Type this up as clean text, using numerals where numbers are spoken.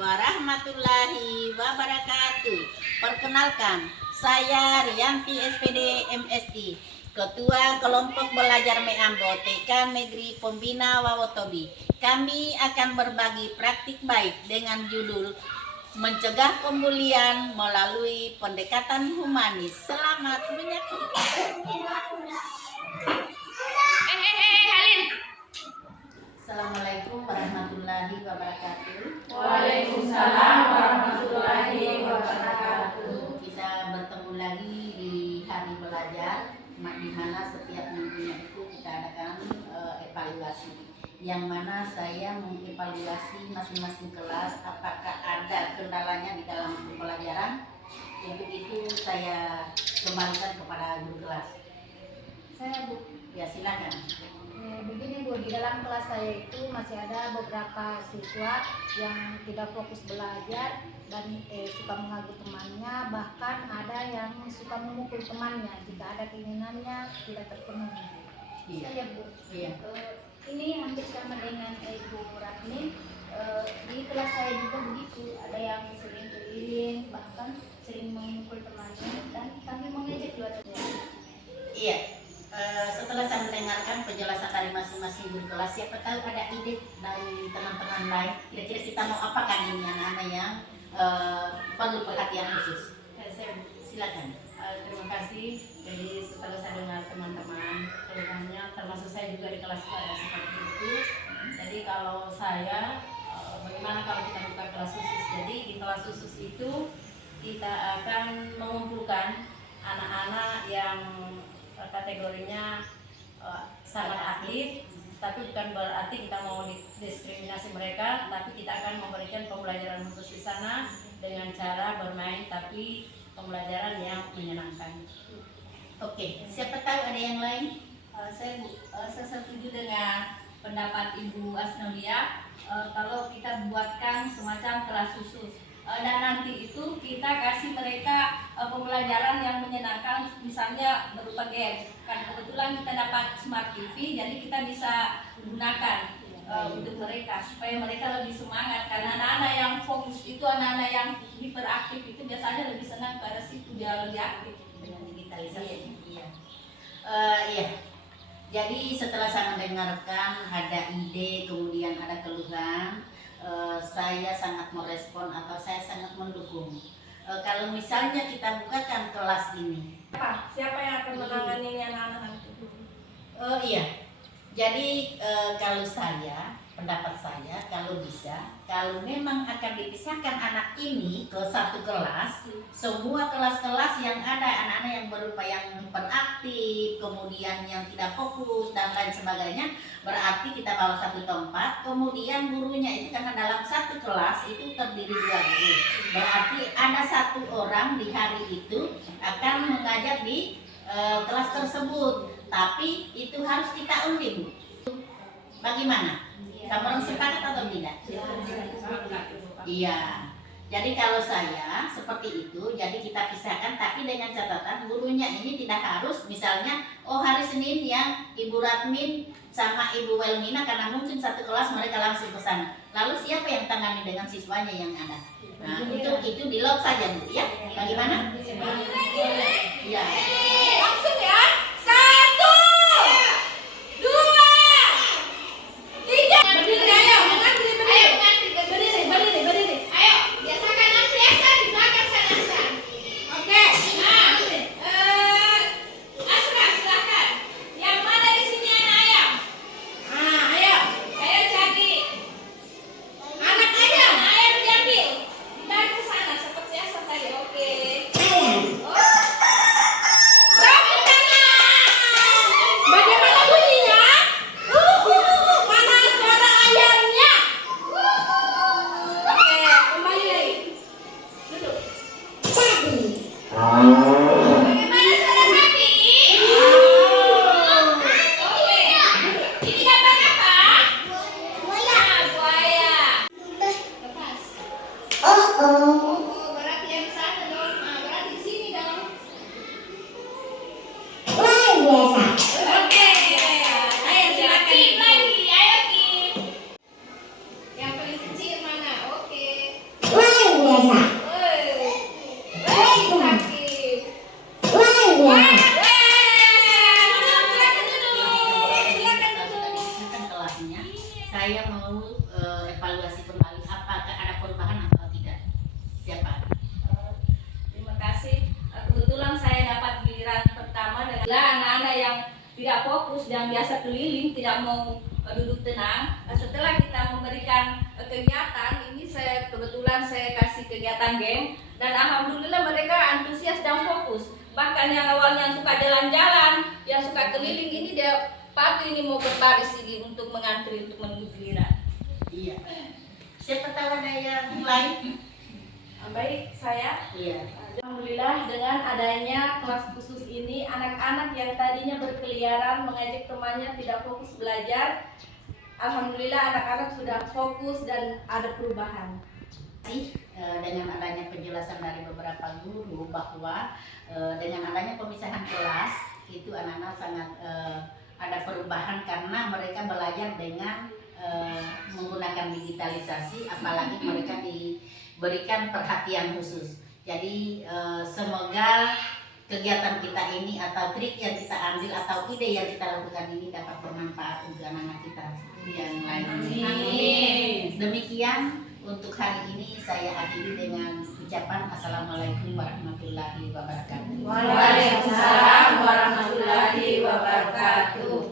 warahmatullahi wabarakatuh. Perkenalkan, saya Rianti SPD MSI, Ketua Kelompok Belajar Meambo TK Negeri Pembina Wawotobi. Kami akan berbagi praktik baik dengan judul Mencegah Pembulian melalui Pendekatan Humanis. Selamat menyaksikan. Assalamualaikum warahmatullahi wabarakatuh. Waalaikumsalam warahmatullahi wabarakatuh. Kita bertemu lagi di hari belajar, di mana setiap minggunya itu kita adakan evaluasi, yang mana saya mengevaluasi masing-masing kelas apakah ada kendalanya di dalam pembelajaran. Untuk itu saya kembalikan kepada guru kelas. Saya Bu. Ya, silakan. Begini Bu, di dalam kelas saya itu masih ada beberapa siswa yang tidak fokus belajar dan suka mengganggu temannya, bahkan ada yang suka memukul temannya jika ada keinginannya tidak terpenuhi. Iya. Saya Bu. Iya. Ini hampir sama dengan Ibu Ratni. Di kelas saya juga begitu, ada yang sering keliling, bahkan sering memukul temannya, dan kami mengejek juga. Iya. Setelah saya mendengarkan penjelasan dari masing-masing guru kelas, siapa tahu ada ide dari teman-teman lain. Kira-kira kita mau apakan ini anak-anak yang perlu perhatian khusus. Saya silakan. Terima kasih. Jadi setelah saya dengar teman-teman keluhannya, termasuk saya juga di kelas ada seperti itu. Jadi kalau saya, bagaimana kalau kita buka kelas khusus? Jadi di kelas khusus itu kita akan mengumpulkan anak-anak yang kategorinya sangat atlet, tapi bukan berarti kita mau diskriminasi mereka, tapi kita akan memberikan pembelajaran khusus di sana dengan cara bermain, tapi pembelajaran yang menyenangkan. Oke, siapa tahu ada yang lain? Saya setuju dengan pendapat Ibu Asnolia, kalau kita buatkan semacam kelas khusus dan nanti itu kita kasih mereka pembelajaran yang menyenangkan, misalnya berupa game. Kan kebetulan kita dapat smart TV, jadi kita bisa gunakan untuk mereka supaya mereka lebih semangat. Karena anak-anak yang fokus itu, anak-anak yang hiperaktif itu biasanya lebih senang pada situ, dia lebih aktif Dengan digitalisasi. Iya. Iya. Jadi setelah saya mendengarkan ada ide, kemudian ada keluhan, saya sangat merespon atau saya sangat mendukung. Kalau misalnya kita bukakan kelas ini, Siapa yang akan menangani anak-anak nanti? iya. Jadi kalau pendapat saya, kalau bisa, kalau memang akan dipisahkan anak ini ke satu kelas, semua kelas-kelas yang ada anak-anak yang berupa yang hiperaktif, kemudian yang tidak fokus dan lain sebagainya, berarti kita bawa satu tempat, kemudian gurunya itu karena dalam satu kelas itu terdiri 2 guru, berarti ada 1 orang di hari itu akan mengajar di kelas tersebut, tapi itu harus kita undi, Bu. Bagaimana? Kamu sepakat atau tidak? Iya. Jadi kalau saya seperti itu, jadi kita pisahkan, tapi dengan catatan gurunya ini tidak harus, misalnya, hari Senin yang Ibu Ratmin sama Ibu Welmina, karena mungkin satu kelas mereka langsung ke sana. Lalu siapa yang tangani dengan siswanya yang ada? Nah, untuk itu di lock saja, Bu, ya. Bagaimana? Iya. langsung ya. 1, 2, 3. Berdiri, ayo mengantri, berdiri. Ayo, biasakan antriasan di belakang sana. Oke. Asra, silakan. Yang mana di sini anak ayam? Ayo cari anak ayam diambil. Tarik ke sana seperti asal tadi. Oke. Tepuk tangan. saya mau evaluasi kembali apakah ada perubahan atau tidak. Siapa? Terima kasih. Kebetulan saya dapat giliran pertama dengan anak-anak yang tidak fokus, yang biasa keliling, tidak mau duduk tenang. Setelah kita memberikan kegiatan ini, kebetulan saya kasih kegiatan game, dan alhamdulillah mereka antusias dan fokus. Bahkan yang awalnya suka jalan-jalan, yang suka keliling, ini dia patuh ini mau berbaris ini untuk mengantri untuk menunggu giliran. Iya. Siapa tahu ada yang lain? Baik, saya Iya. alhamdulillah dengan adanya kelas khusus ini, anak-anak yang tadinya berkeliaran mengajak temannya tidak fokus belajar, alhamdulillah anak-anak sudah fokus dan ada perubahan. Dengan adanya penjelasan dari beberapa guru bahwa dengan adanya pemisahan kelas itu anak-anak sangat ada perubahan karena mereka belajar dengan menggunakan digitalisasi, apalagi mereka diberikan perhatian khusus. Jadi semoga kegiatan kita ini atau trik yang kita ambil atau ide yang kita lakukan ini dapat bermanfaat untuk anak-anak kita yang lain. Amin. Demikian untuk hari ini saya akhiri dengan ucapan Assalamualaikum warahmatullahi wabarakatuh. Waalaikumsalam warahmatullahi wabarakatuh.